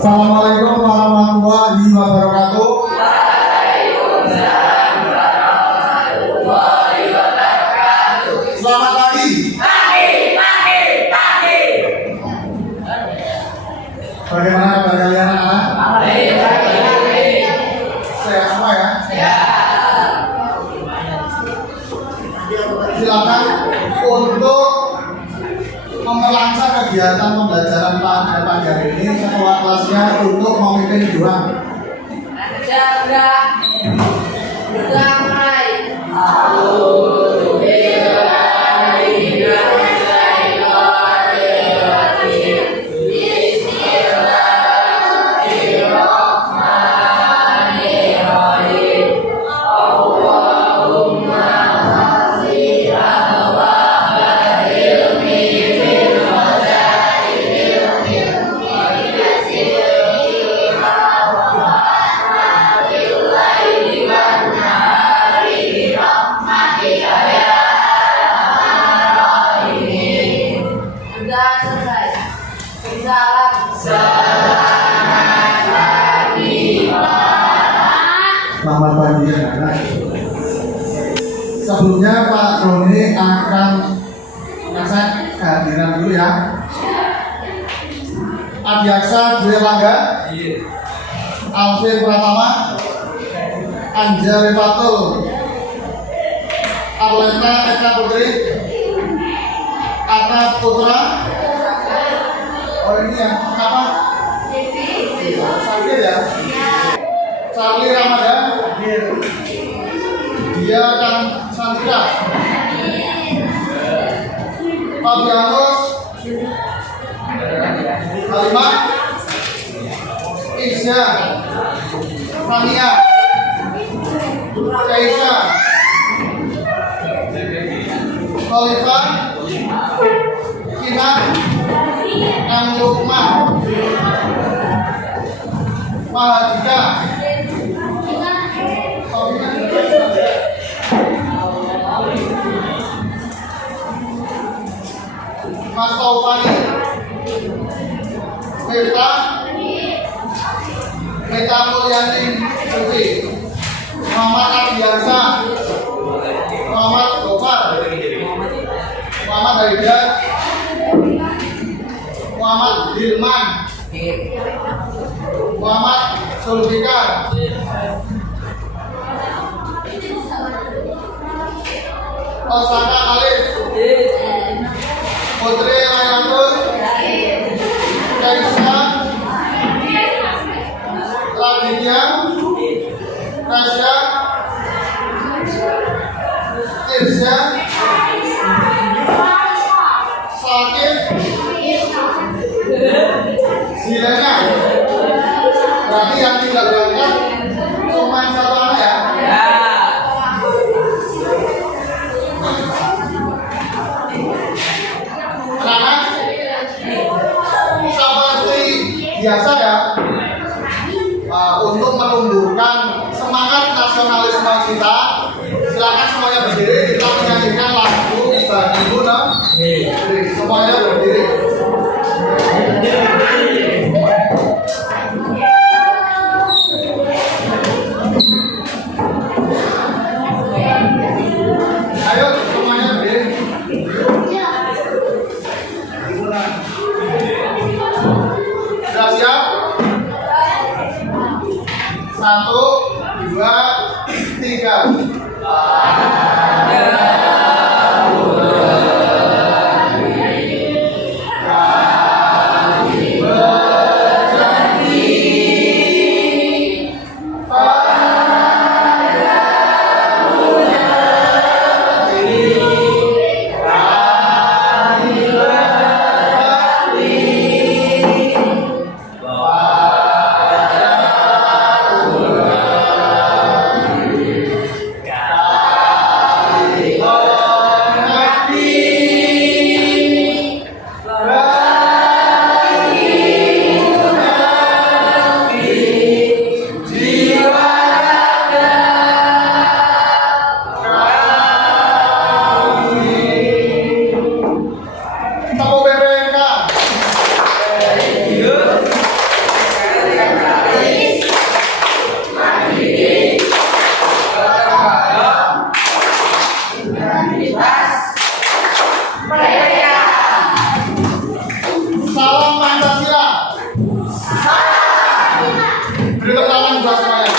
Assalamualaikum warahmatullahi wabarakatuh. Waalaikumsalam warahmatullahi wabarakatuh. Selamat pagi. Pagi. Bagaimana kabar kalian anak-anak? Baik. Sehat semua ya? Sehat. Silakan untuk memperlancar kegiatan pembelajaran pada pagi hari ini ketua kelasnya untuk memimpin doa. Jaga. Mulai. Selamat pagi anak-anak. Sebelumnya Pak Roni akan kasih kehadiran dulu ya. Adiaksa Dwi Langga, Alvin Pratama, Anja Rifatul, Arlenta Eka Putri, Atta Putra. Oh ini yang apa? Sakit ya? Charlie Ramadan, dia akan Sandra, Fabianus, Halimah, Isya, Tania, Kaisa, Khalifah, Kinan, dan Lukman, Mahadika, Mas Taufani, Meta Mulyani Sufi, Muhammad Abdiasa, Muhammad Gofar, Muhammad Haidat, Muhammad Hilman, Muhammad Sulfikar, Osaka Alif, Putri Rayantul, Kaisa, Lavinia, Tasya, Irsya, Sakit, Silena. Berarti yang tidak berangkat cuma satu anak ya? Anak-anak seperti biasa ya, untuk menumbuhkan semangat nasionalisme kita, silakan semuanya berdiri, kita menyanyikan lagu Bagi Guna. Semuanya berdiri. Ayo semuanya berdiri. Sudah siap? 1, 2, 3. bebas, merdeka. Salam Pancasila. Beri tepuk tangan buat semuanya.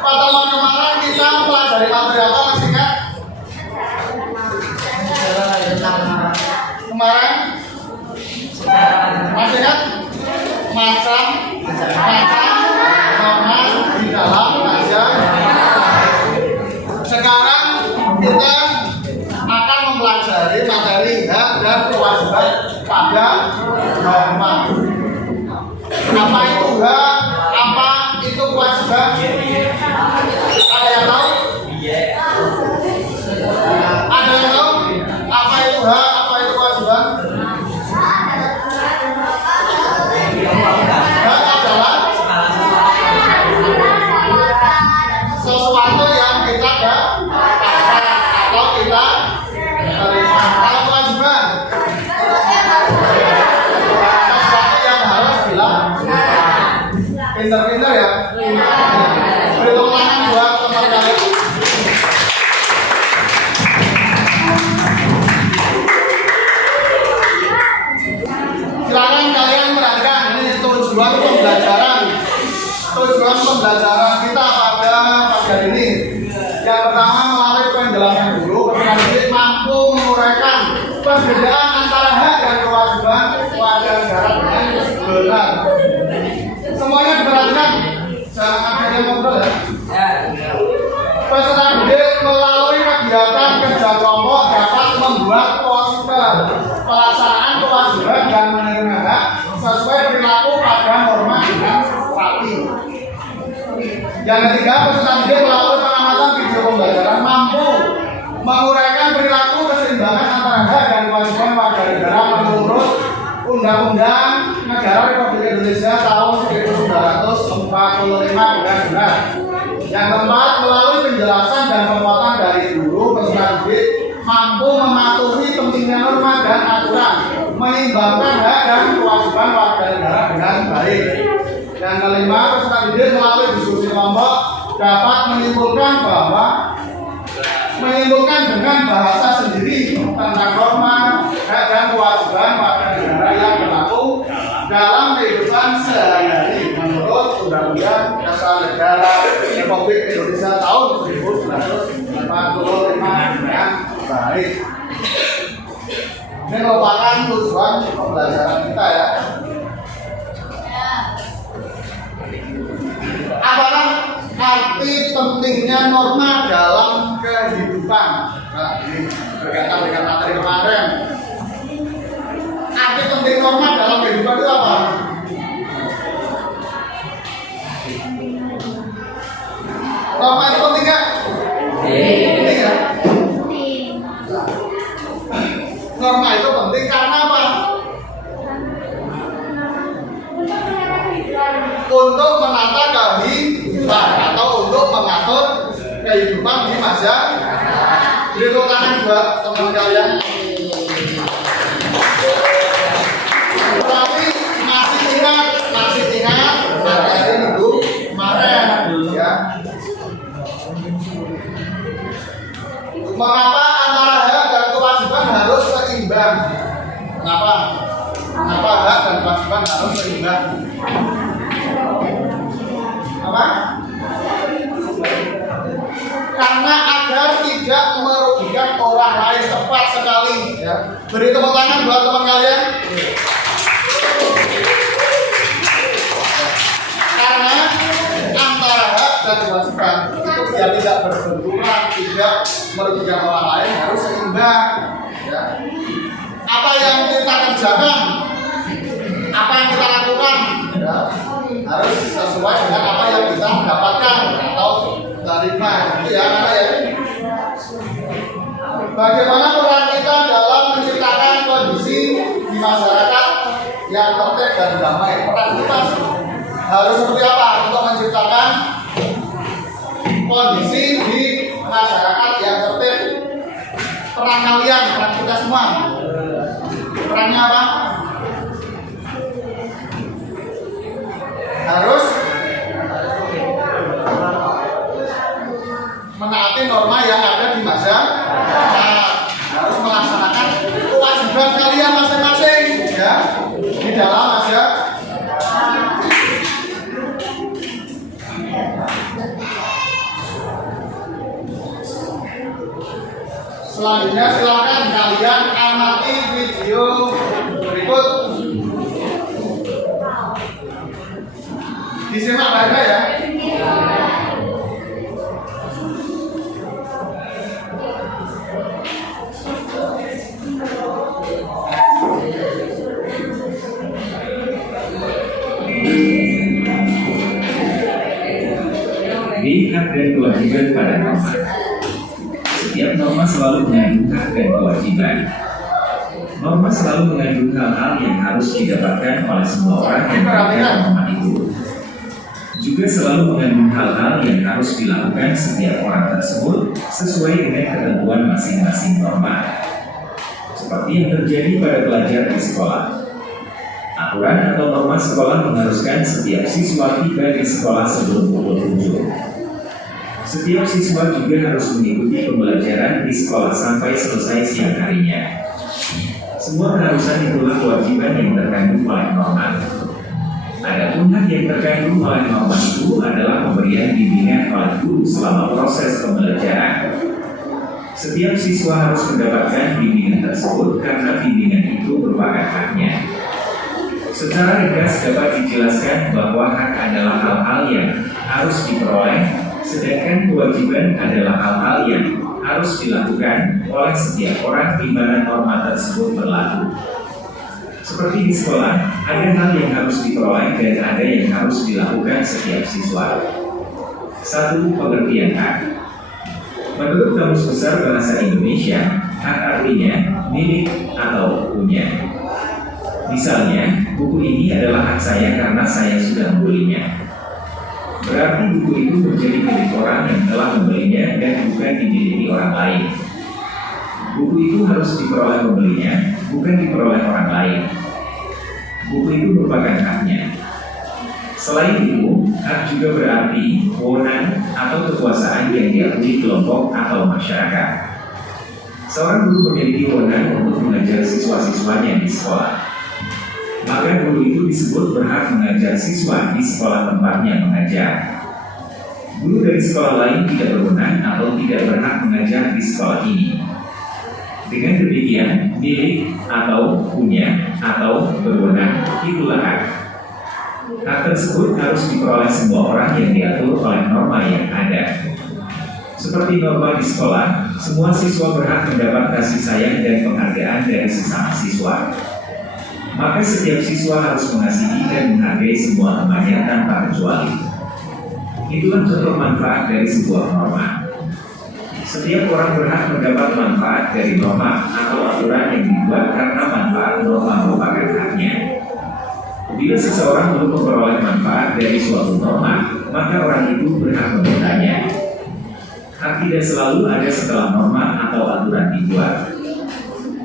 Pertemuan kemarin kita pelajari materi apa, masih ingat? Kemarin masih ingat? Macam norma di dalam pengajian. Sekarang kita akan mempelajari materi hak dan kewajiban pada norma. Apa itu hak? Apa itu kewajiban? Ada yang tahu? Ada yang tahu? Apa itu hak? Apa itu kewajiban? Hak adalah sesuatu yang kita dapatkan atau kita terima. Kalau kewajiban, sesuatu yang harus dilakukan. Pintar-pintar ya. Beri tepuk tangan buat teman kalian. Silakan kalian perhatikan, ini tujuan pembelajaran. Tujuan pembelajaran kita pada pagi hari ini. Yang pertama, melalui penjelasan dulu, pendidik mampu menguraikan perbedaan antara hak dan kewajiban warga negara dengan benar. Semuanya diperhatikan, jangan ada yang ngobrol ya. Peserta didik melalui kegiatan kerja kelompok dapat membuat poster pelaksanaan kewajiban dan menerima hak sesuai perilaku pada norma dengan rapi. Yang ketiga, peserta didik melalui pengamatan video pembelajaran mampu menguraikan perilaku keseimbangan antara hak dan kewajiban warga negara menurut Undang-Undang Negara Republik Indonesia tahun 1945 dengan benar. Yang keempat, melalui penjelasan dan penguatan dari guru, peserta didik mampu mematuhi pentingnya norma dan aturan, menyeimbangkan hak dan kewajiban warga negara dengan baik. Yang kelima, peserta didik melalui diskusi kelompok dapat menyimpulkan dengan bahasa sendiri tentang norma, hak dan kewajiban warga negara yang berlaku dalam kehidupan sehari-hari menurut Undang-Undang Dasar Negara Republik Indonesia tahun 1945 dengan baik. Ini merupakan tujuan pembelajaran kita ya. Apakah arti pentingnya norma dalam kehidupan? Nah, ini berkaitan dengan materi kemarin. Arti penting norma dalam kehidupan itu apa? Norma itu penting nggak? Penting ya? Norma itu penting karena apa? Untuk menata kehidupan atau untuk mengatur kehidupan di masa. Beri tepuk tangan buat teman kalian. Tapi masih ingat materi minggu kemarin ya. Mengapa antara hak dan kewajiban harus seimbang? Kenapa? Kenapa hak dan kewajiban harus seimbang? Apa? Karena agar tidak merugikan orang lain, tepat sekali ya. Beri tepuk tangan buat teman kalian. Karena antara hak dan kewajiban itu biar tidak berbenturan, tidak merugikan orang lain, harus seimbang ya. Apa yang kita kerjakan, apa yang kita lakukan ya, harus sesuai dengan apa yang kita dapatkan atau terima ya, karena ya. Bagaimana peran kita dalam menciptakan kondisi di masyarakat yang tertib dan damai? Peran kita harus seperti apa untuk menciptakan kondisi di masyarakat yang tertib peran kalian, peran kita semua. Perannya apa? Harus menaati norma yang ada di masyarakat. Harus melaksanakan kewajiban kalian masing-masing, ya, di dalam masyarakat. Selanjutnya silakan kalian amati video berikut. Disimak baik-baik ya. Di hak dan kewajiban pada norma. Setiap norma selalu mengandung hak dan kewajiban. Norma selalu mengandung hal-hal yang harus didapatkan oleh semua orang yang melakukan norma itu. Juga selalu mengandung hal-hal yang harus dilakukan setiap orang tersebut sesuai dengan ketentuan masing-masing norma. Seperti yang terjadi pada pelajar di sekolah. Aturan atau norma sekolah mengharuskan setiap siswa tiba di sekolah sebelum pukul 7. Setiap siswa juga harus mengikuti pembelajaran di sekolah sampai selesai siang harinya. Semua keharusan itulah kewajiban yang terkandung oleh norma. Adapun hak yang terkandung oleh norma itu adalah pemberian bimbingan oleh guru selama proses pembelajaran. Setiap siswa harus mendapatkan bimbingan tersebut karena bimbingan itu merupakan haknya. Secara ringkas dapat dijelaskan bahwa hak adalah hal-hal yang harus diperoleh, sedangkan kewajiban adalah hal-hal yang harus dilakukan oleh setiap orang di mana norma tersebut berlaku. Seperti di sekolah, ada hal yang harus diperoleh dan ada yang harus dilakukan setiap siswa. 1. Pengertian hak. Menurut Kamus Besar Bahasa Indonesia, hak artinya milik atau punya. Misalnya, buku ini adalah hak saya karena saya sudah membelinya. Berarti buku itu menjadi milik orang yang telah membelinya dan bukan dimiliki orang lain. Buku itu harus diperoleh pembelinya, bukan diperoleh orang lain. Buku itu merupakan haknya. Selain itu, hak juga berarti wewenang atau kekuasaan yang diakui kelompok atau masyarakat. Seorang guru memiliki wewenang untuk mengajar siswa-siswanya di sekolah. Maka guru itu disebut berhak mengajar siswa di sekolah tempatnya mengajar. Guru dari sekolah lain tidak berwenang atau tidak berhak mengajar di sekolah ini. Dengan demikian, milik atau punya atau berwenang itulah hak. Hak tersebut harus diperoleh semua orang yang diatur oleh norma yang ada. Seperti norma di sekolah, semua siswa berhak mendapat kasih sayang dan penghargaan dari sesama siswa. Maka setiap siswa harus mengasihi dan menghargai semua temannya tanpa kecuali. Itulah contoh manfaat dari sebuah norma. Setiap orang berhak mendapat manfaat dari norma atau aturan yang dibuat karena manfaat norma merupakan haknya. Bila seseorang belum memperoleh manfaat dari suatu norma, maka orang itu berhak memintanya. Hak tidak selalu ada setelah norma atau aturan dibuat.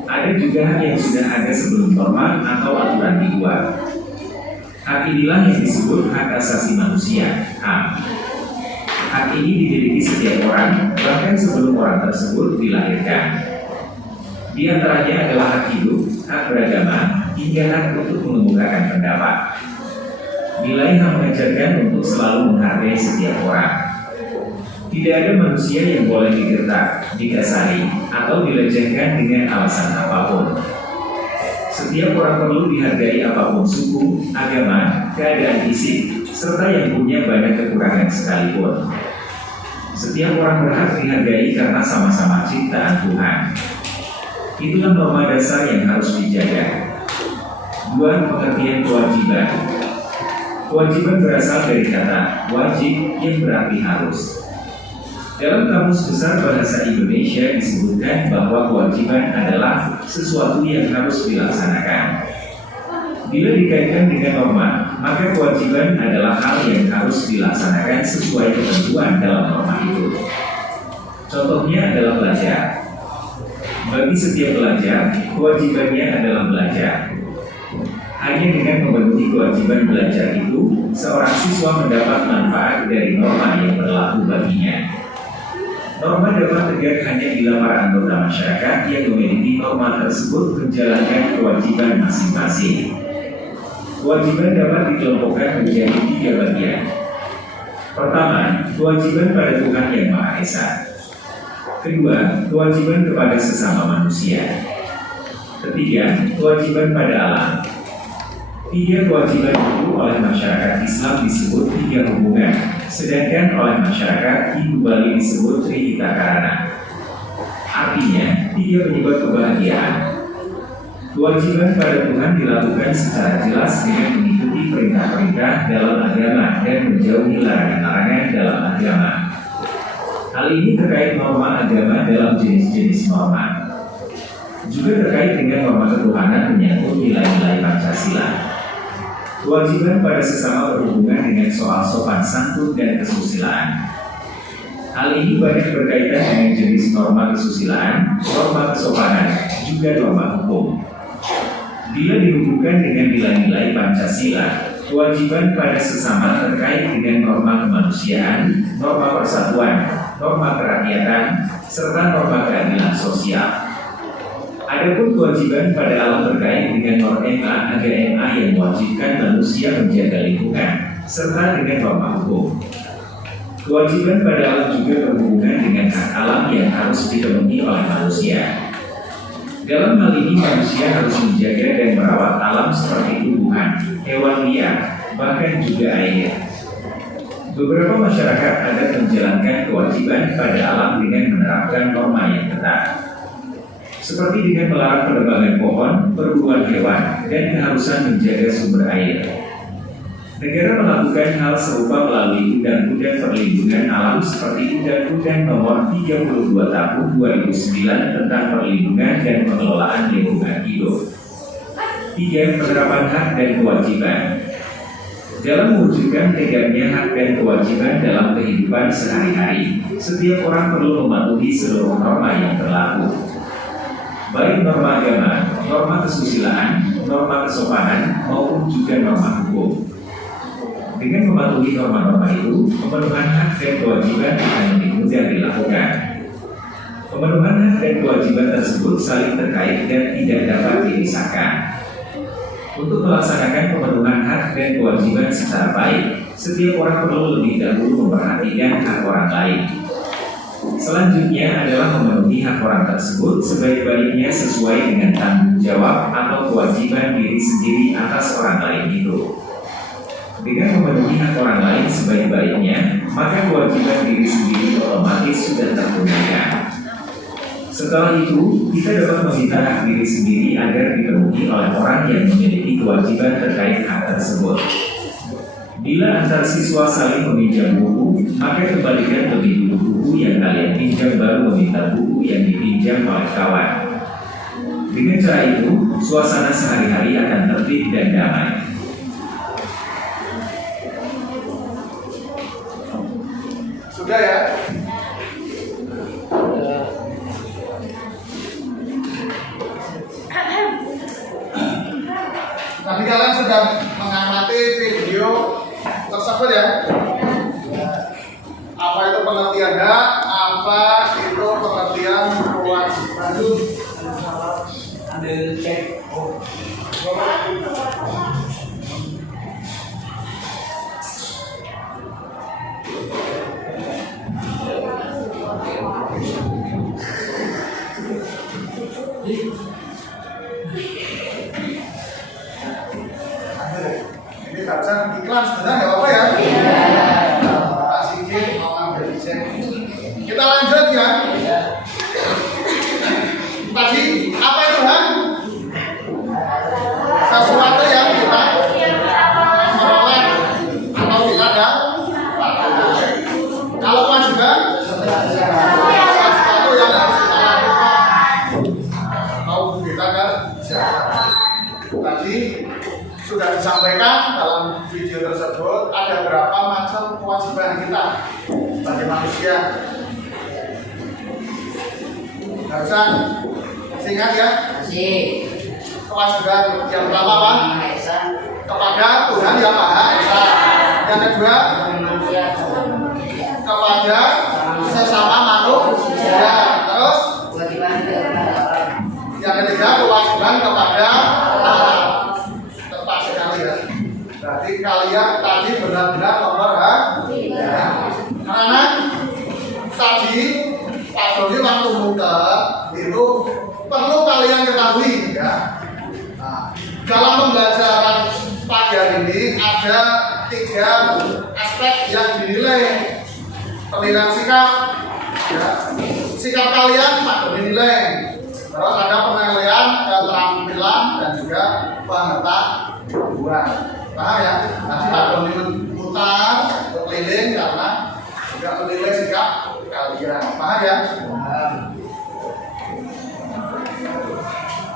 Ada juga hak yang sudah ada sebelum norma atau aturan dibuat. Hak inilah yang disebut hak asasi manusia, HAM. Hak ini dimiliki setiap orang, bahkan sebelum orang tersebut dilahirkan. Di antaranya adalah hak hidup, hak beragama, hingga hak untuk mengemukakan pendapat. Nilai HAM mengajarkan untuk selalu menghargai setiap orang. Tidak ada manusia yang boleh digertak, dikasari, atau dilecehkan dengan alasan apapun. Setiap orang perlu dihargai apapun suku, agama, keadaan fisik, serta yang punya banyak kekurangan sekalipun. Setiap orang berhak dihargai karena sama-sama ciptaan Tuhan. Itulah norma dasar yang harus dijaga. 2. Pengertian kewajiban. Kewajiban berasal dari kata wajib yang berarti harus. Dalam Kamus Besar Bahasa Indonesia disebutkan bahwa kewajiban adalah sesuatu yang harus dilaksanakan. Bila dikaitkan dengan norma, maka kewajiban adalah hal yang harus dilaksanakan sesuai ketentuan dalam norma itu. Contohnya adalah belajar. Bagi setiap pelajar, kewajibannya adalah belajar. Hanya dengan memenuhi kewajiban belajar itu, seorang siswa mendapat manfaat dari norma yang berlaku baginya. Norma dapat tegak hanya bila para anggota masyarakat yang memiliki norma tersebut menjalankan kewajiban masing-masing. Kewajiban dapat dikelompokkan menjadi 3 bagian. Pertama, kewajiban pada Tuhan Yang Maha Esa. Kedua, kewajiban kepada sesama manusia. Ketiga, kewajiban pada alam. 3 kewajiban itu oleh masyarakat Islam disebut 3 hubungan, sedangkan oleh masyarakat Hindu Bali disebut Trihita Karana. Artinya, 3 penyebab kebahagiaan. Kewajiban pada Tuhan dilakukan secara jelas dengan mengikuti perintah-perintah dalam agama dan menjauhi larangan-larangan dalam agama. Hal ini terkait norma agama dalam jenis-jenis norma. Juga terkait dengan norma ketuhanan menyangkut nilai-nilai Pancasila. Kewajiban pada sesama berhubungan dengan soal sopan santun dan kesusilaan. Hal ini banyak berkaitan dengan jenis norma kesusilaan, norma kesopanan, juga norma hukum. Bila dihubungkan dengan nilai-nilai Pancasila, kewajiban pada sesama terkait dengan norma kemanusiaan, norma persatuan, norma kerakyatan, serta norma keadilan sosial. Adapun kewajiban pada alam terkait dengan norma agama yang mewajibkan manusia menjaga lingkungan, serta dengan norma hukum. Kewajiban pada alam juga berhubungan dengan hak alam yang harus dipenuhi oleh manusia. Dalam hal ini manusia harus menjaga dan merawat alam seperti tumbuhan, hewan liar, bahkan juga air. Beberapa masyarakat adat menjalankan kewajiban pada alam dengan menerapkan norma yang ketat, seperti dengan melarang penebangan pohon, perburuan hewan, dan keharusan menjaga sumber air. Negara melakukan hal serupa melalui Undang-Undang Perlindungan Alam seperti Undang-Undang Nomor 32 Tahun 2009 tentang Perlindungan dan Pengelolaan Lingkungan Hidup. 3. Penerapan hak dan kewajiban. Dalam mewujudkan tegaknya hak dan kewajiban dalam kehidupan sehari-hari, setiap orang perlu mematuhi seluruh norma yang berlaku, baik norma agama, norma kesusilaan, norma kesopanan, maupun juga norma hukum. Dengan mematuhi norma-norma itu, pemenuhan hak dan kewajiban akan lebih mudah dilakukan. Pemenuhan hak dan kewajiban tersebut saling terkait dan tidak dapat dipisahkan. Untuk melaksanakan pemenuhan hak dan kewajiban secara baik, setiap orang perlu lebih dahulu memperhatikan hak orang lain. Selanjutnya adalah memenuhi hak orang tersebut sebaik-baiknya sesuai dengan tanggung jawab atau kewajiban diri sendiri atas orang lain itu. Dengan memenuhi hak orang lain sebaik-baiknya, maka kewajiban diri sendiri otomatis sudah tertunaikan. Setelah itu, kita dapat meminta hak diri sendiri agar dipenuhi oleh orang yang memiliki kewajiban terkait hak tersebut. Bila antar siswa saling meminjam buku, maka kembalikan lebih dulu buku yang kalian pinjam baru meminta buku yang dipinjam oleh kawan. Dengan cara itu, suasana sehari-hari akan tertib dan damai. Sudah ya? Tadi kalian sudah mengamati video tersebut ya? Apa itu pengertian hak? Apa itu pengertian kewajiban? Ambil cek. Ini baca iklan sebenarnya nggak apa ya? Pak Sigit mau ngambil izin. Kita lanjut ya. Tadi apa itu hak? Sesuatu yang kita peroleh atau kita dapat. Kalau kewajiban sesuatu yang harus kita lakukan atau kita kerjakan. Tadi sudah disampaikan dalam video tersebut ada berapa macam kewajiban kita sebagai manusia. Barusan Ingat ya? Masih. Kewajiban yang pertama apa? Maha Esa. Kepada Tuhan Yang Maha Esa. Yang kedua, Manusia. kepada sesama manusia. Terus Kewajiban kepada orang. yang ketiga, kewajiban kepada Allah. Tepat sekali ya. Berarti kalian tadi benar-benar nomor anak-anak tadi Pak Dodi waktu muda itu perlu kalian ketahui ya. Nah, dalam pembelajaran pagi hari ini ada 3 aspek yang dinilai. Penilaian sikap ya. Sikap kalian Pak Dodi nilai. Terus ada penilaian keterampilan dan juga pengetahuan. Paham ya? Nanti Pak Doni memutar keliling karena juga menilai sikap kalian. Paham ya?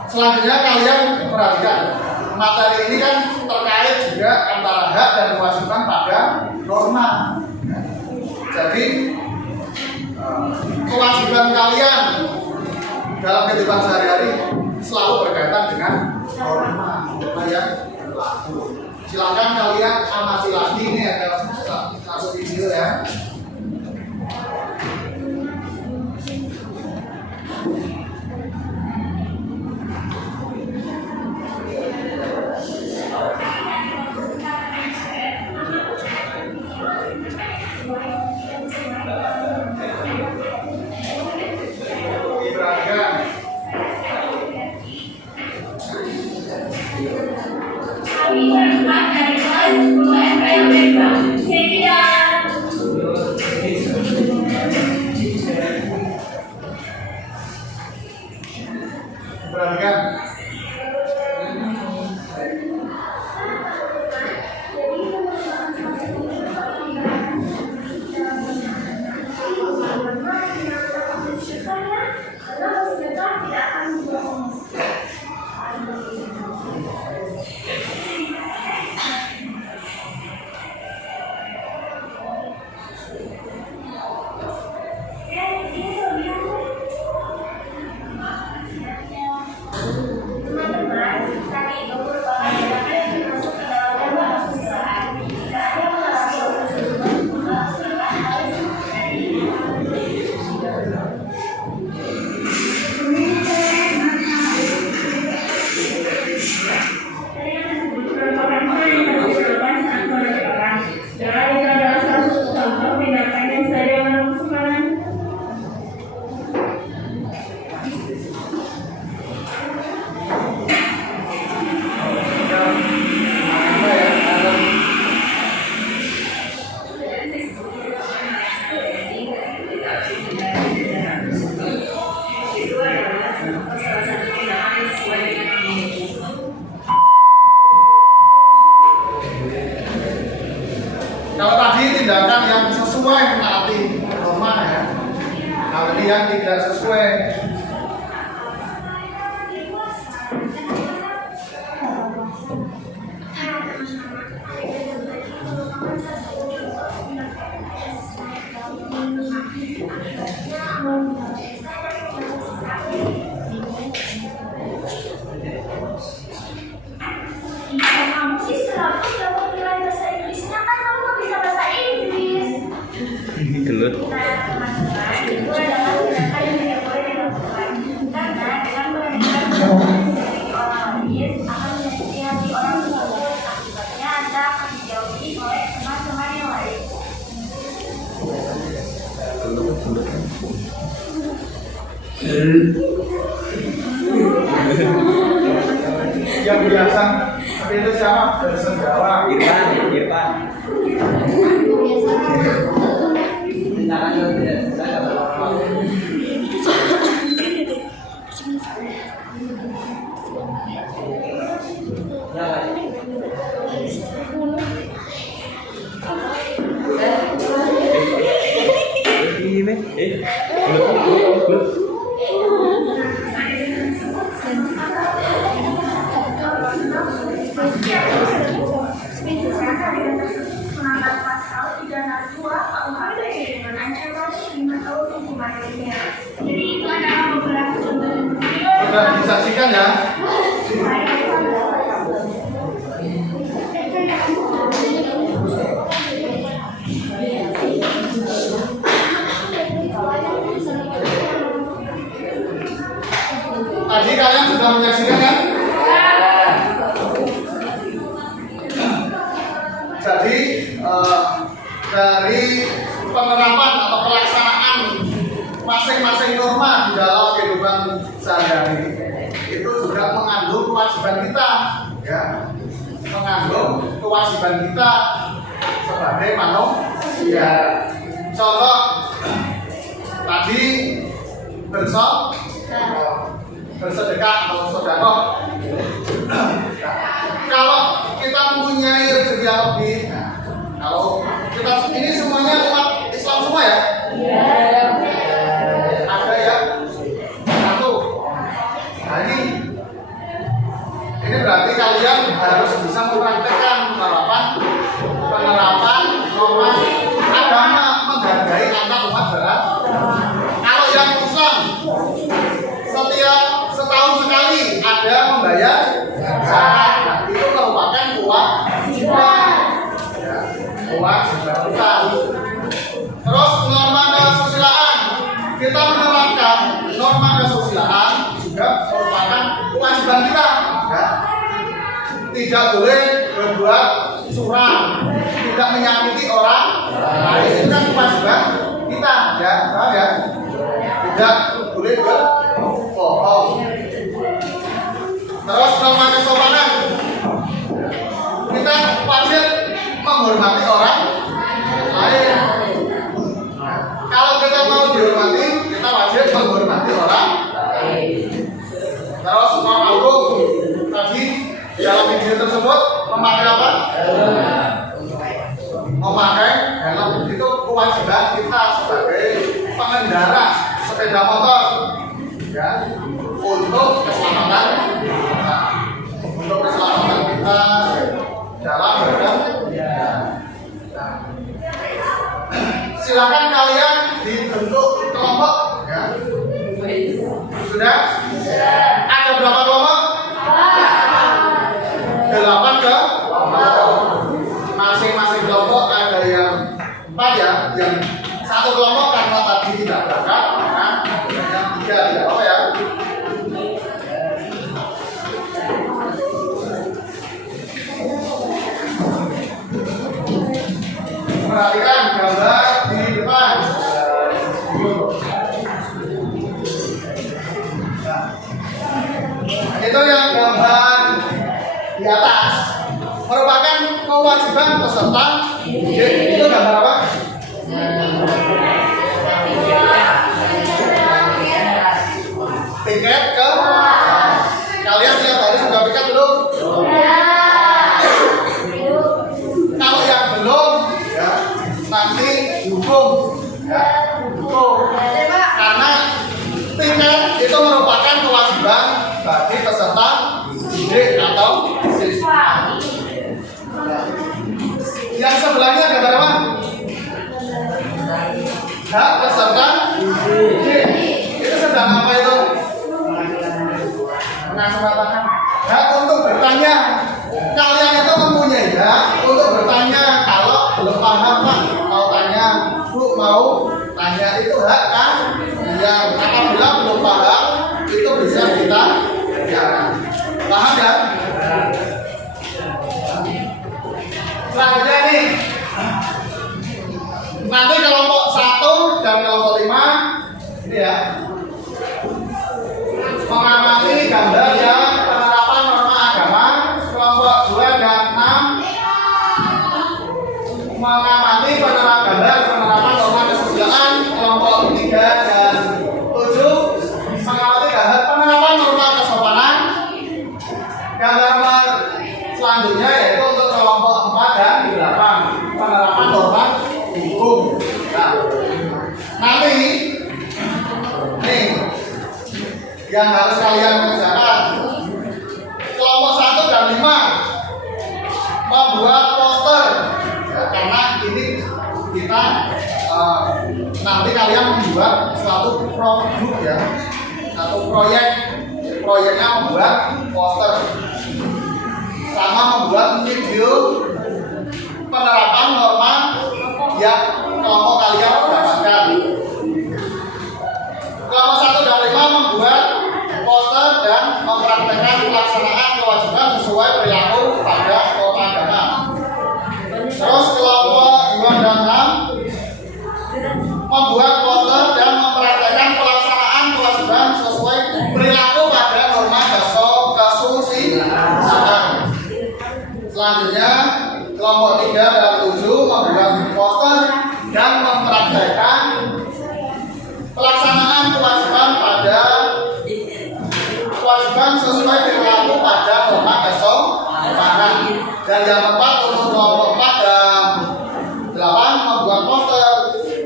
Selanjutnya kalian perhatikan materi ini kan terkait juga antara hak dan kewajiban pada norma. Jadi kewajiban kalian dalam kehidupan sehari-hari selalu berkaitan dengan norma yang berlaku. Silakan kalian amati lagi, ini ada satu video ya. Perhatikan. Perhatikan. Kalau tadi tindakan yang sesuai menaati norma ya. Kalau ini yang tidak sesuai. Kamu sih 100 dapat nilai bahasa Inggrisnya kan kamu nggak bisa bahasa Inggris. Gelut. Nah, teman-teman, itu adalah tindakan yang tidak boleh dilakukan karena dengan memberikan dari orang lain akan menyakiti hati orang tersebut. Akibatnya Anda akan dijauhi oleh teman-teman yang lain. Yang biasa tapi itu siapa? Bersenjawa. Irfan. Tindakan yang tidak sesuai dengan norma. Melanggar pasal 362 KUHP dengan ancaman 5 tahun hukuman penjara. Jadi itu adalah beberapa contoh video Sudah disaksikan ya? Tadi kalian sudah menyaksikan kan? Jadi dari penerapan atau pelaksanaan masing-masing norma di dalam kehidupan sehari-hari itu juga mengandung kewajiban kita, ya, mengandung kewajiban kita sebagai manusia. Contoh tadi bersedekah atau sedekah. Kalau kita mempunyai rezeki yang lebih, kalau kita ini semuanya umat Islam semua ya? Ada ya? Satu. Nah ini berarti kalian harus bisa mempraktekkan penerapan norma agama menghargai antar umat beragama. Kalau yang Islam setiap setahun sekali ada membayar zakat, itu merupakan kewajiban. Kewajiban kita. Terus norma kesusilaan, kita menerapkan norma kesusilaan juga merupakan kewajiban kita. Ya. Tidak boleh berbuat curang, tidak menyakiti orang lain, itu kan kewajiban kita. Ya, paham ya? Tidak boleh berbohong. Terus norma kesopanan, kita wajib menghormati orang lain. Kalau kita mau dihormati, kita wajib menghormati orang lain. Terus norma hukum tadi dalam video tersebut memakai apa? Memakai helm itu kewajiban kita sebagai pengendara sepeda motor, ya, untuk keselamatan kita, untuk keselamatan kita dalam berkendara. Silakan kalian dibentuk kelompok, ya. Sudah? Ada berapa kelompok? 8 kelompok. Masing-masing kelompok ada yang 4 ya, yang satu kelompok karena tadi tidak berangkat, maka yang 3 tidak apa ya. Perhatikan gambar di depan. Nah, itu yang gambar di atas merupakan kewajiban peserta didik. Itu gambar apa? Tiket ke kalian tiap hari sudah piket belum? Kalau yang belum, ya, nanti dihukum, ya, dihukum. Karena tiket itu merupakan kewajiban bagi peserta didik atau siswa. Yang sebelahnya gambar apa? Hak peserta didik. Itu sedang apa itu? Mengatakan hak untuk bertanya. Kalian itu mempunyai hak untuk bertanya. Kalau belum paham Pak, mau tanya, Bu mau tanya, itu hak kan? Yang apabila belum paham itu bisa kita biarkan. Paham ya? Selanjutnya nih, nanti kelompok 1 dan kelompok 5 ini ya, mengamati gambar yang penerapan norma agama. Kelompok 2 dan 6 mengamati penerapan norma kesusilaan. Kelompok 3 dan 7 mengamati gambar penerapan norma kesopanan. Gambar selanjutnya yaitu untuk kelompok 4 dan 8 penerapan norma hukum. Nah, nanti nih yang harus kalian kerjakan, kelompok 1 dan 5 membuat poster, ya, karena ini kita nanti kalian membuat suatu produk, ya, satu proyek proyeknya membuat poster sama membuat video penerapan norma yang kelompok kalian dapatkan. Kelompok 1 dan 5 membuat poster dan mempraktekkan pelaksanaan kewajiban sesuai perilaku pada kota agama. Terus kelompok 2 dan 6 membuat poster dan mempraktekkan pelaksanaan kewajiban sesuai perilaku pada norma kesusilaan. Selanjutnya kelompok 3 dan 7 membuat poster dan mempraktekkan pelaksanaan kewajiban sesuai perilaku pada norma kesopanan. Dan yang keempat untuk kelompok 4 dan 8 membuat poster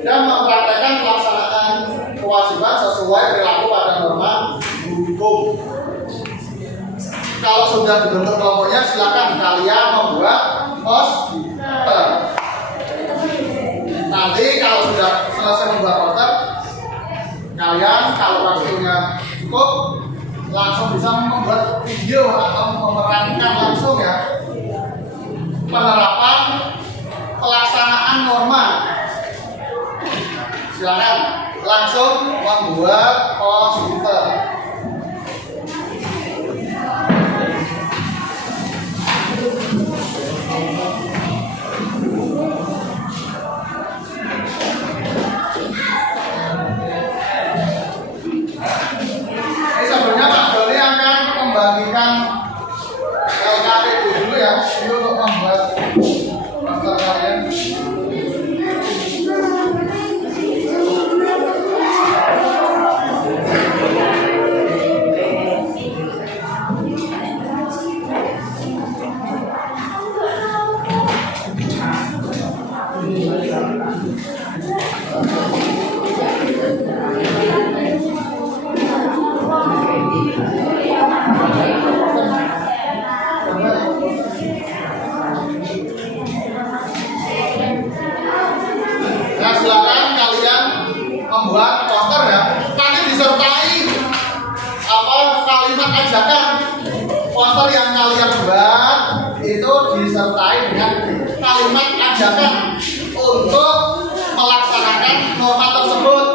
dan mempraktekkan pelaksanaan kewajiban sesuai perilaku pada norma hukum. Kalau sudah dibentuk kelompoknya, silakan kalian membuat poster. Nanti kalau sudah selesai membuat poster, kalian kalau waktunya cukup langsung bisa membuat video atau memerankan langsung ya penerapan pelaksanaan norma. Silakan langsung membuat poster. Sebelumnya Pak Doni akan membagikan LKPD dulu ya, ini untuk membuat poster kalian. Nah, silakan kalian membuat poster ya. Nanti disertai kalimat ajakan. Poster yang kalian buat itu disertai dengan kalimat ajakan untuk melaksanakan norma tersebut.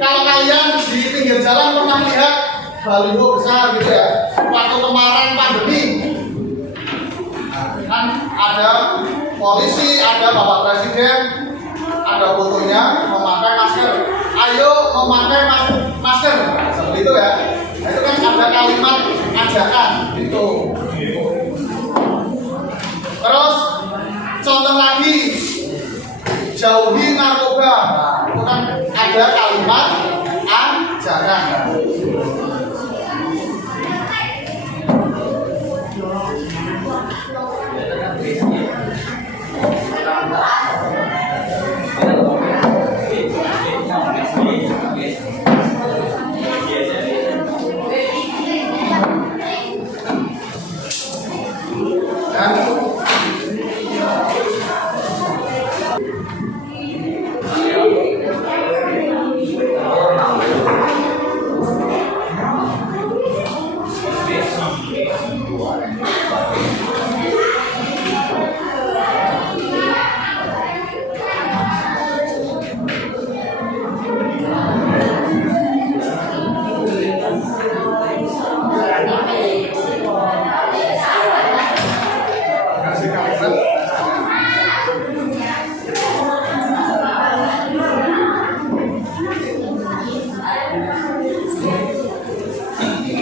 Kalau kalian di pinggir jalan pernah lihat baliho besar gitu ya, waktu kemarin pandemi, kan ada polisi, ada Bapak Presiden, ada fotonya memakai masker. Ayo memakai masker, seperti itu ya. Nah, itu kan ada kalimat ajakan itu. Terus contoh lagi, jauhi narkoba, itu kan ada kalimat ajakan.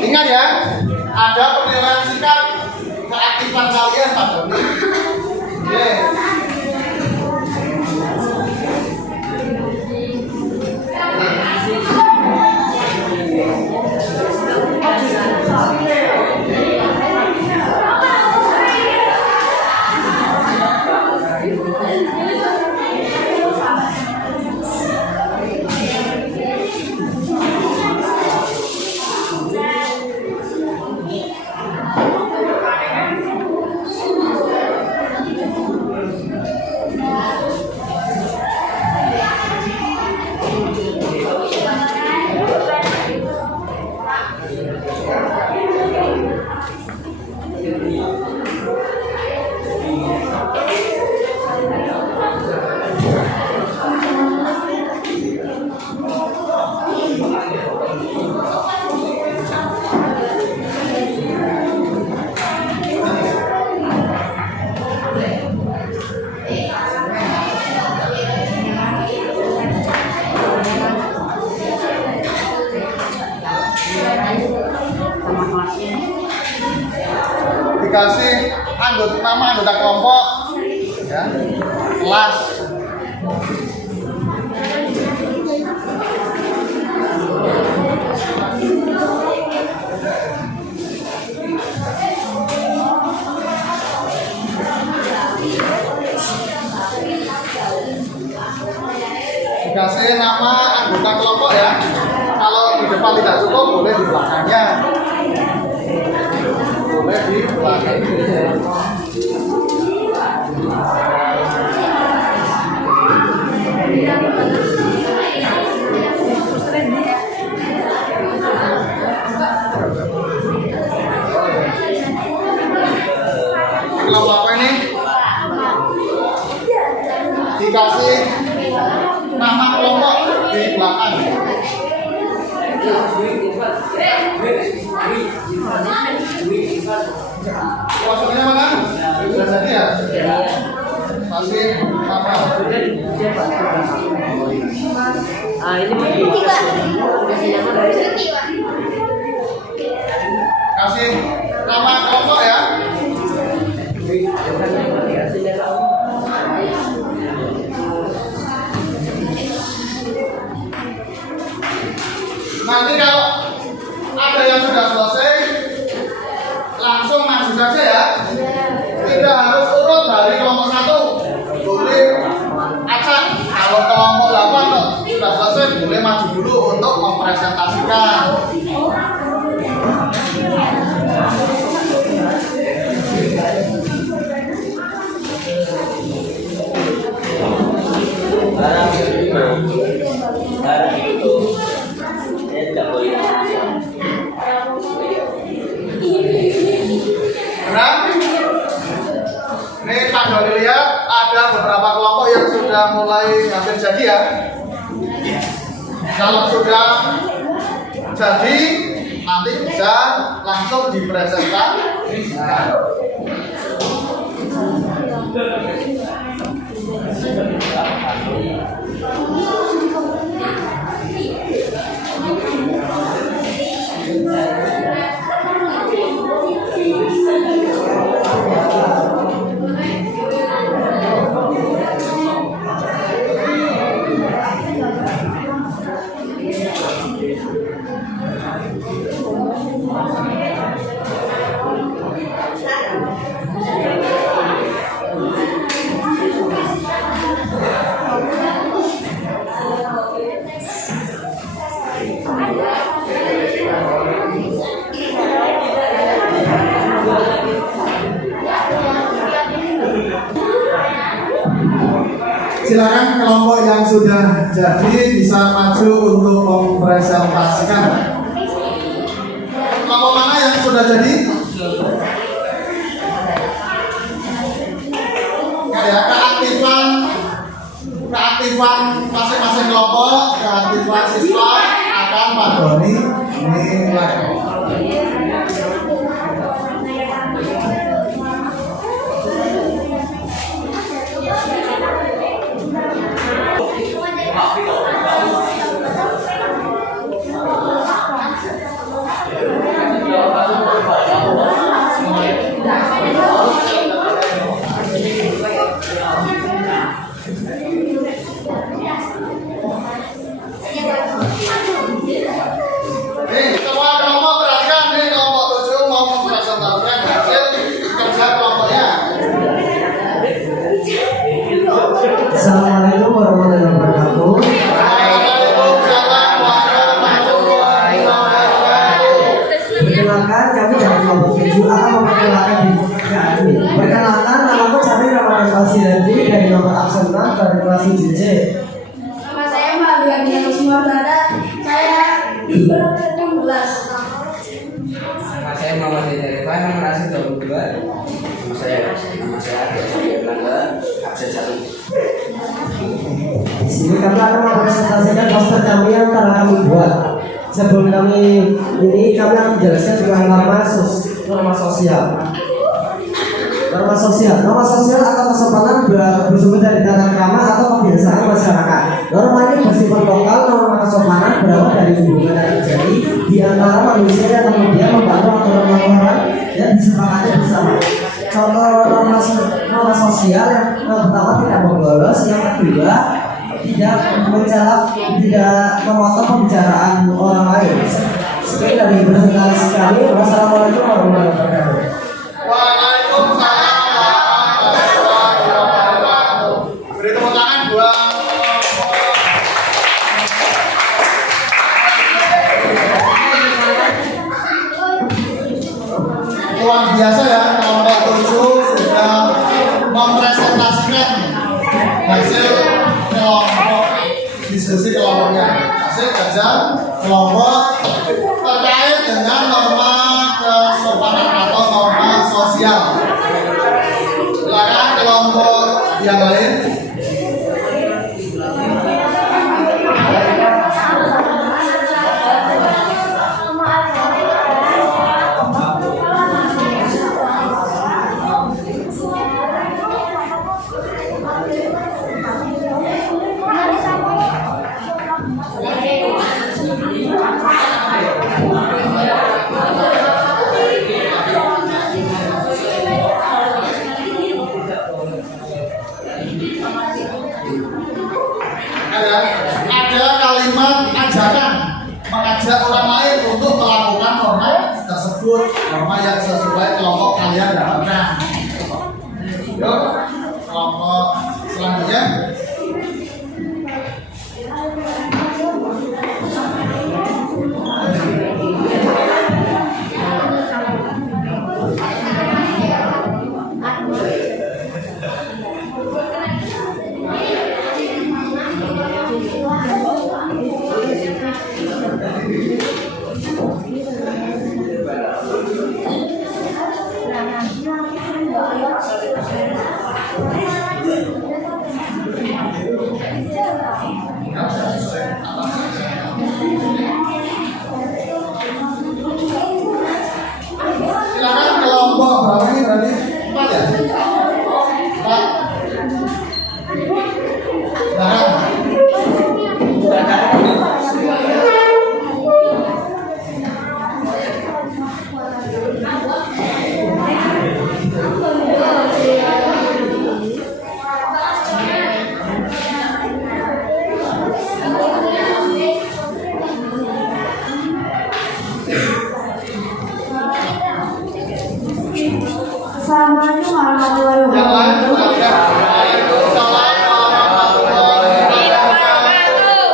Ingat ya, ada penilaian sikap keaktifan kalian Pak Doni. dikasih nama anggota kelompok, ya, kelas. Dikasih nama anggota kelompok ya. Kalau di depan tidak cukup, boleh di belakangnya. Boleh di belakangnya. Kelompok ini dikasih nama kelompok di belakang. Maksudnya mana? Sudah jadi ya? Masih nama. Kasih nama kelompok ya. Nanti kalau ada yang sudah selesai, langsung maju saja ya. Tidak harus urut dari kelompok 1. Boleh acak. Kalau kelompok 8 sudah selesai, boleh maju dulu untuk mempresentasikan. Benar? Ini Pak Doni lihat ada beberapa kelompok yang sudah mulai hampir jadi ya. Kalau sudah jadi, nanti bisa langsung dipresentasikan. Silakan kelompok yang sudah jadi bisa maju untuk mempresentasikan. Kelompok mana yang sudah jadi? Ya, keaktifan masing-masing kelompok, keaktifan siswa akan Pak Doni nilai. Semua kelompok perhatikan nih, kelompok 7 mau mempresentasikan hasil kerja kelompoknya. Assalamualaikum warahmatullahi wabarakatuh. Waalaikumsalam warahmatullahi wabarakatuh. Perkenalkan, kami dari kelompok 7 akan memperkenalkan diri. Perkenalkan, namaku Cari Ramadan Fasirati dari nomor absen 6 dari kelas JJ. Nama saya Mbak Diana Kusumardana. Saya di kelas 16. Nama saya Muhammad Hidayat, nomor absen 22. Nama saya Erlangga, absen 1. Di sini kami akan mempresentasikan poster kami yang telah kami buat. Sebelum kami akan menjelaskan tentang norma sosial. Norma sosial atau kesopanan bersumber dari tata krama atau kebiasaan masyarakat. Norma ini bersifat lokal. Norma kesopanan berawal dari hubungan yang terjadi di antara manusia yang kemudian membantu aturan orang yang disepakati bersama. sosial. Yang pertama tidak membolos, yang kedua tidak memotong pembicaraan orang lain. Sekali lagi bersenang sekali. Wassalamualaikum warahmatullahi wabarakatuh. Waalaikumsalam warahmatullahi wabarakatuh. Beri tepuk tangan buat luar biasa ya, kelompok 7 sudah mempresentasikan hasil kelompok diskusi kelompoknya, hasil kerja kelompok terkait dengan norma kesopanan atau norma sosial. Silakan kelompok yang lain. Ada kalimat ajakan mengajak orang lain untuk melakukan norma tersebut, norma yang sesuai kelompok kalian dapatkan. Yuk, kelompok selanjutnya. Silakan kelompok berapa ini berarti? 4 ya? 4. Assalamualaikum warahmatullahi Yang lain wabarakatuh. Waalaikumsalam warahmatullahi wabarakatuh.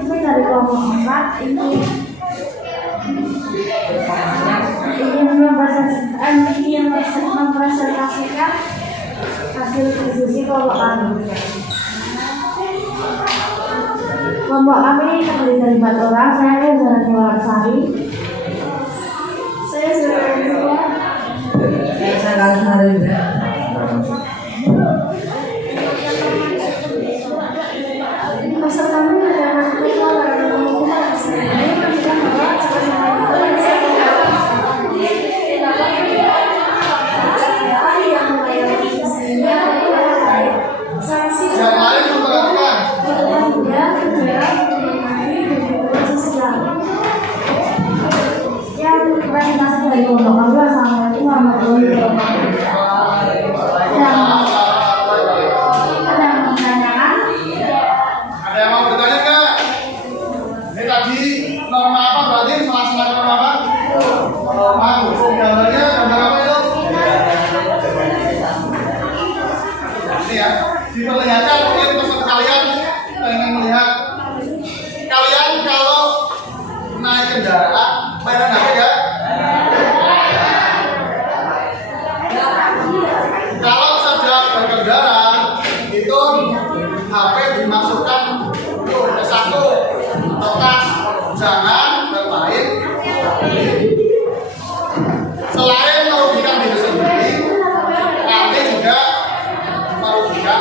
Kami dari kelompok 4 ingin mempresentasikan hasil diskusi kelompok kami. Kelompok kami terdiri dari 4 orang. Saya Zara Sari. Saya Zara Dua. Saya kalian hari ini. Peserta kami adalah ketua dan pengumuman. Ini menunjukkan bahwa yang melayani diskusinya sanksi Yang lain memperhatikan. yang presentasi dari kelompok kami. Assalamualaikum warahmatullahi wabarakatuh. Ada yang menanyakan? Ada yang mau bertanya nggak? Ini tadi norma apa berarti? Melaksanakan norma apa? Norma hukum. Gambarnya gambar apa itu? Ini ya, diperlihatkan mungkin peserta kalian ingin melihat. Kalian kalau naik kendaraan mainan HP ya? Kalau sedang berkendara itu HP dimasukkan ke saku atau tas, jangan bermain. Selain merugikan diri sendiri, nanti juga merugikan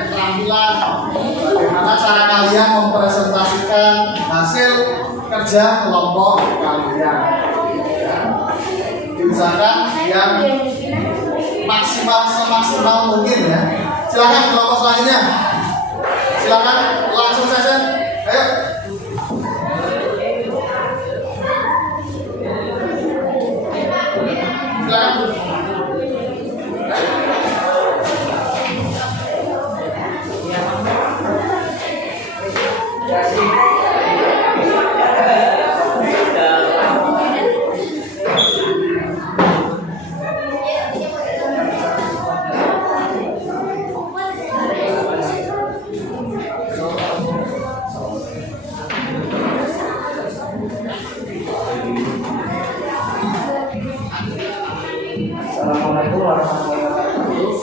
keterampilan, bagaimana cara kalian mempresentasikan hasil kerja kelompok kalian. Diusahakan yang semaksimal mungkin ya. Silakan kelompok selanjutnya. Silakan langsung saja. Ayo. Silakan. Assalamualaikum warahmatullahi wabarakatuh.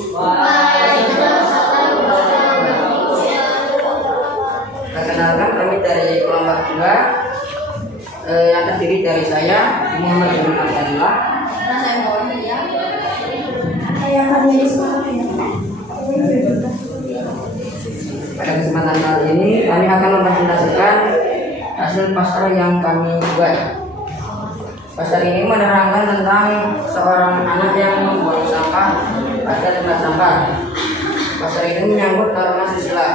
Perkenalkan, kami dari kelompok 2 yang terdiri dari saya Muhammad Ibn Abdullah. Saya mau ya. Saya akan jadi Pada kesempatan kali ini kami akan mempresentasikan hasil poster yang kami buat. Poster ini menerangkan tentang seorang anak yang membuang sampah pada tempat sampah. Poster ini menyangkut norma susila.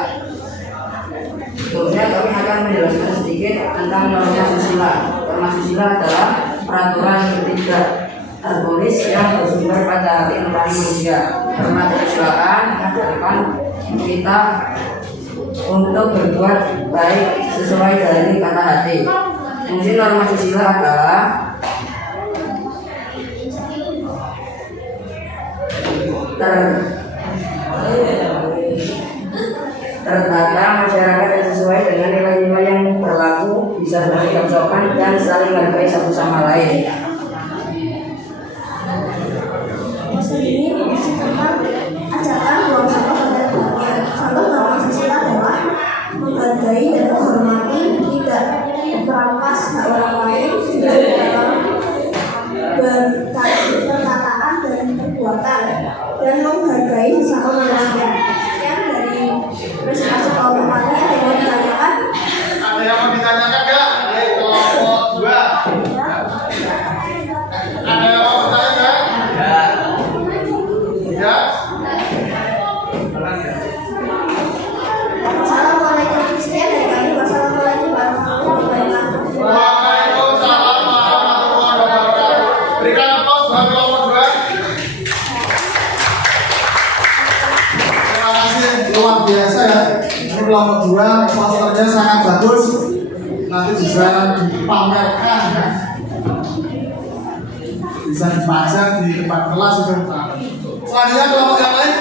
Sebelumnya kami akan menjelaskan sedikit tentang norma susila. Norma susila adalah peraturan yang tidak tertulis yang bersumber pada hati nurani manusia. Norma kesusilaan mengajarkan kita untuk berbuat baik sesuai dari kata hati. Fungsi norma susila adalah tertata masyarakat yang sesuai dengan nilai-nilai yang berlaku, bisa bersikap sopan dan saling menghargai satu sama lain. Poster ini berisi tentang ajakan buang sampah pada tempatnya. Contoh norma susila adalah menghargai dan menghormati, tidak merampas hak orang lain, tidak dalam perkataan dan perbuatan, dan menghargai sesama manusia. Sekian dari presentasi kelompok kami. Ada yang mau ditanyakan? Ada yang mau ditanyakan nggak? Dari kelompok 2. Ada yang mau bertanya nggak? Ya. Assalamualaikum. Sekian dari kami. Wassalamualaikum warahmatullahi wabarakatuh. Waalaikumsalam warahmatullahi wabarakatuh. Berikan aplaus buat kelompok 2. Terima kasih, luar biasa ya. Ini kelompok 2 posternya sangat bagus. Nanti bisa dipamerkan ya. Bisa dipajang di depan kelas itu. Selanjutnya kelompok yang lain.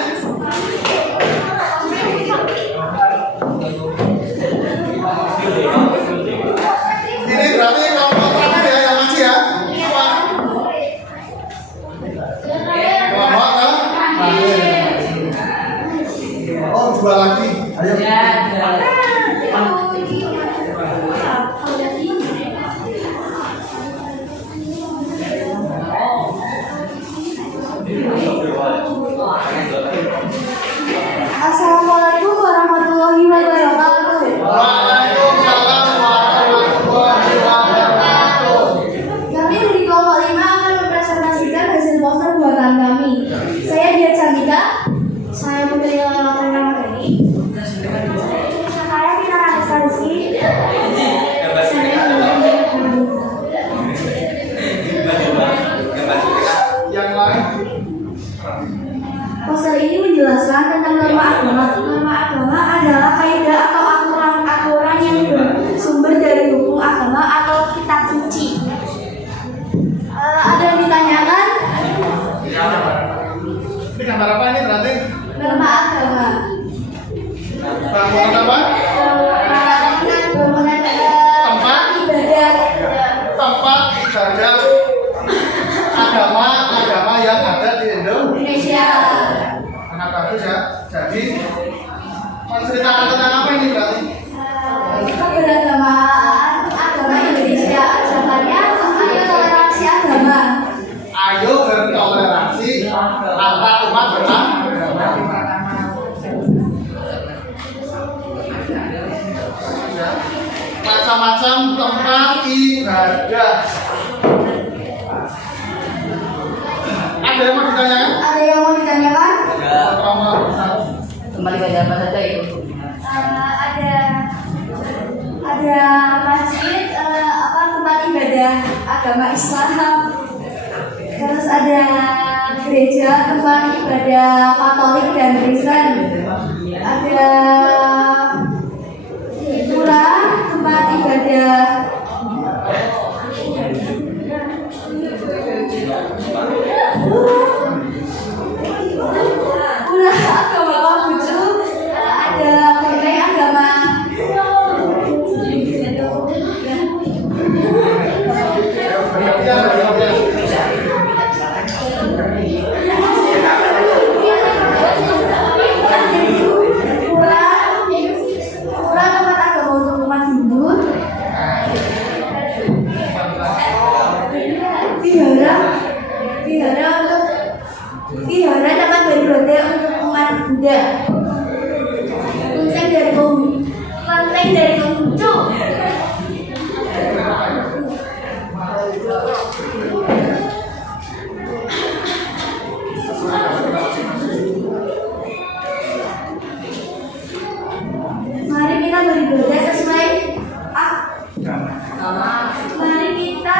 Ini berarti kelompok terakhir ya yang masih ya. Kelompok terakhir. Oh, 2 lagi. Ayo. Assalamualaikum warahmatullahi wabarakatuh. Waalaikumsalam warahmatullahi wabarakatuh. Kami dari kelompok 5 akan mempresentasikan hasil poster buatan kami. Saya Dian Sandika. Saya putri Laila Materi. Saya Vina Rizky. Yang lain. Poster ini menjelaskan tentang norma agama. Norma agama adalah kaidah atau aturan-aturan yang bersumber dari hukum agama atau kitab suci. Ada yang ditanyakan? Ini gambar apa ini berarti? Norma agama. Bangunan apa? Bangunan Tempat? ibadah. Tempat ibadah agama yang ada di Indonesia. Sangat bagus ya. Jadi menceritakan tentang apa ini berarti? Keberagamaan agama Indonesia. Ajakannya ayo toleransi agama. Ayo bertoleransi antar umat beragama. macam tempat ibadah. Ada yang mau ditanyakan? Ada yang mau ditanyakan? Kembali pada apa saja itu? Ada masjid, tempat ibadah agama Islam. Terus ada gereja, tempat ibadah Katolik dan Kristen. Ada pura, tempat ibadah pura agama Konghucu. Ada kelenteng agama pura tempat agama untuk umat Hindu. Vihara tempat beribadah untuk umat Buddha. Kelenteng dari Konghucu. Mari kita beribadah sesuai Mari kita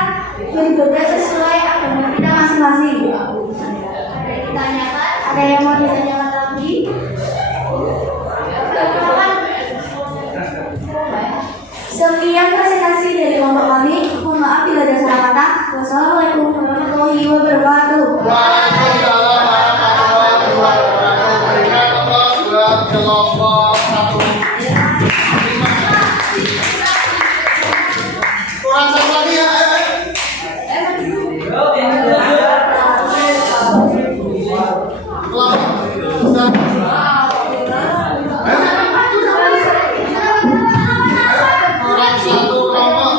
beribadah sesuai agama kita masing-masing. Ada yang mau ditanyakan lagi? Sekian presentasi dari kelompok kami. Mohon maaf bila ada salah kata. Wassalamualaikum warahmatullahi wabarakatuh. Waalaikumsalam warahmatullahi wabarakatuh. Berikan aplaus buat kelompok 1. Kurang satu lagi ya. Kurang satu kelompok.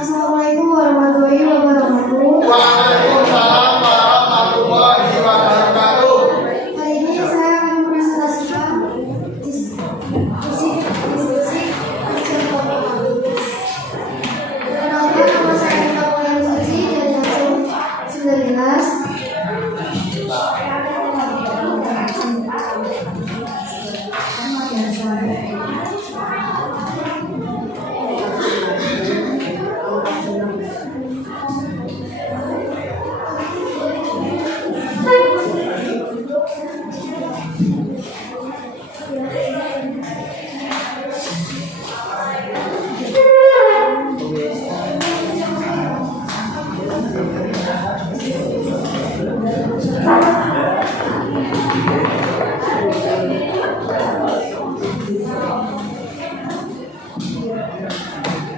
Assalamualaikum warahmatullahi wabarakatuh. Waalaikumsalam warahmatullahi wabarakatuh. Hari ini saya akan mempresentasikan diskusi kecil kelompok kami. Perkenalkan, nama saya Rita Mulyani Suci dari Hasil 19.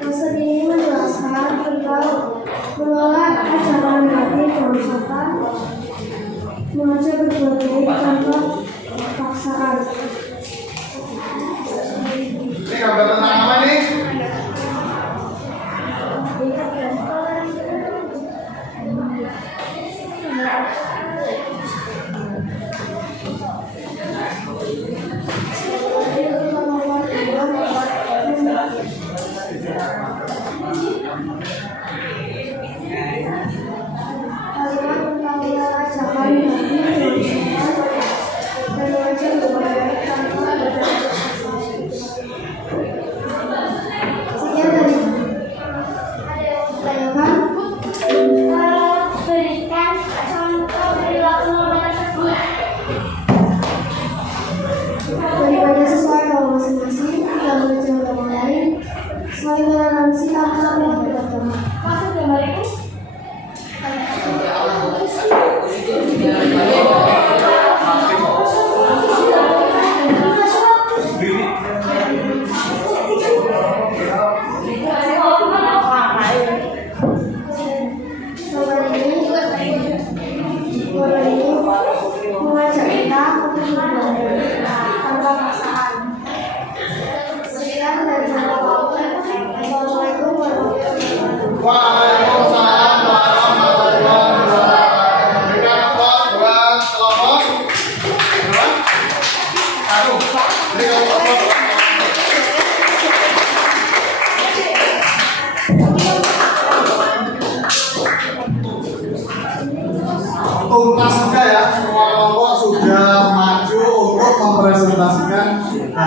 Dosen ini menjelaskan tentang mengelola ajaran negatif dan misalkan mengajak berbuat baik tanpa paksaan. Ini gambar tentang apa nih? Kalimat tentang ajakan negatif dan mengajak berbuat baik tanpa sekian dari ada yang ditanyakan. Berikan contoh perilaku tersebut. Beribadah sesuai kalau masing-masing, tidak mengejar orang lain, selain menanamsi hal-hal yang beragama. Maksud gambar itu?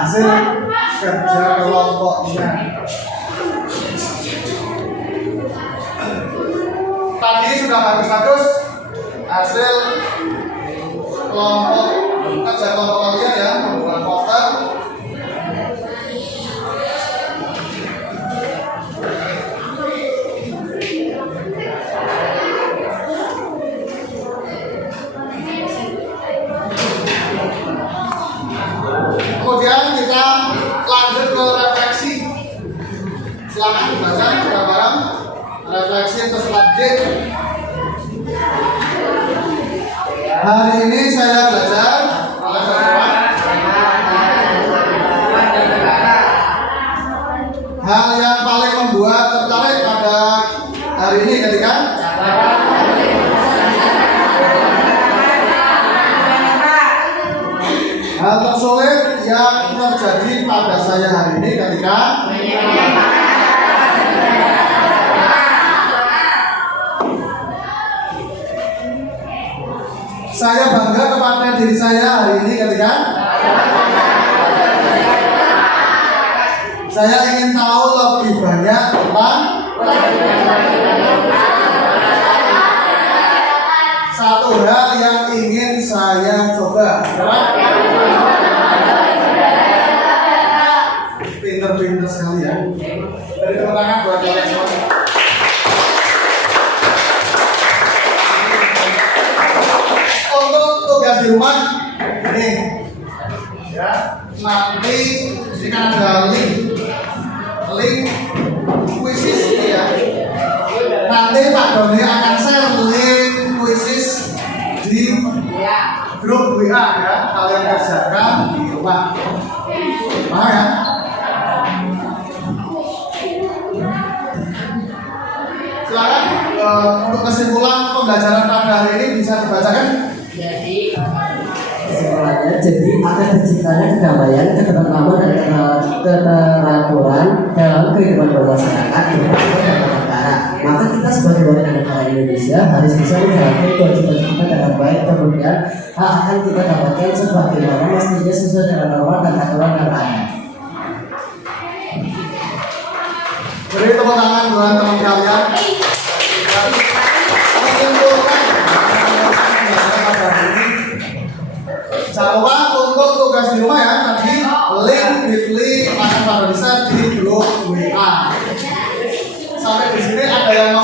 hasil kerja kelompoknya. Tadi sudah bagus-bagus hasil kelompok kerja kelompok kalian ya, pembuatan poster. Kemudian kita lanjut ke refleksi. Silakan dibaca bareng-bareng refleksi untuk selanjutnya. Hari ini saya belajar hal yang paling membuat tertarik pada hari ini ketika hal tersulit yang terjadi pada saya hari ini ketika saya bangga kepada diri saya hari ini ketika saya ingin tahu lebih banyak tentang satu hal yang ingin saya coba. Pinter-pinter sekali ya. Beri tepuk tangan buat kalian semua. Untuk tugas di rumah ini ya, nanti ini kan ada link kuisis ini ya. Nanti Pak Doni akan share link kuisis di grup WA ya, kalian kerjakan di rumah. Paham ya? Silakan untuk kesimpulan pembelajaran pada hari ini bisa dibacakan. Kesimpulannya, jadi akan terciptanya kedamaian, ketentraman dan keteraturan dalam kehidupan bermasyarakat di bangsa dan negara. Maka kita sebagai warga negara Indonesia harus bisa menjalankan kewajiban kita dengan baik. Kemudian hak akan kita dapatkan sebagaimana mestinya sesuai dengan norma dan aturan yang ada. Beri tepuk tangan buat teman kalian. Menyimpulkan jangan lupa untuk tugas di rumah ya, tadi link bit.ly akan pada bisa di grup WA. Sampai di sini ada yang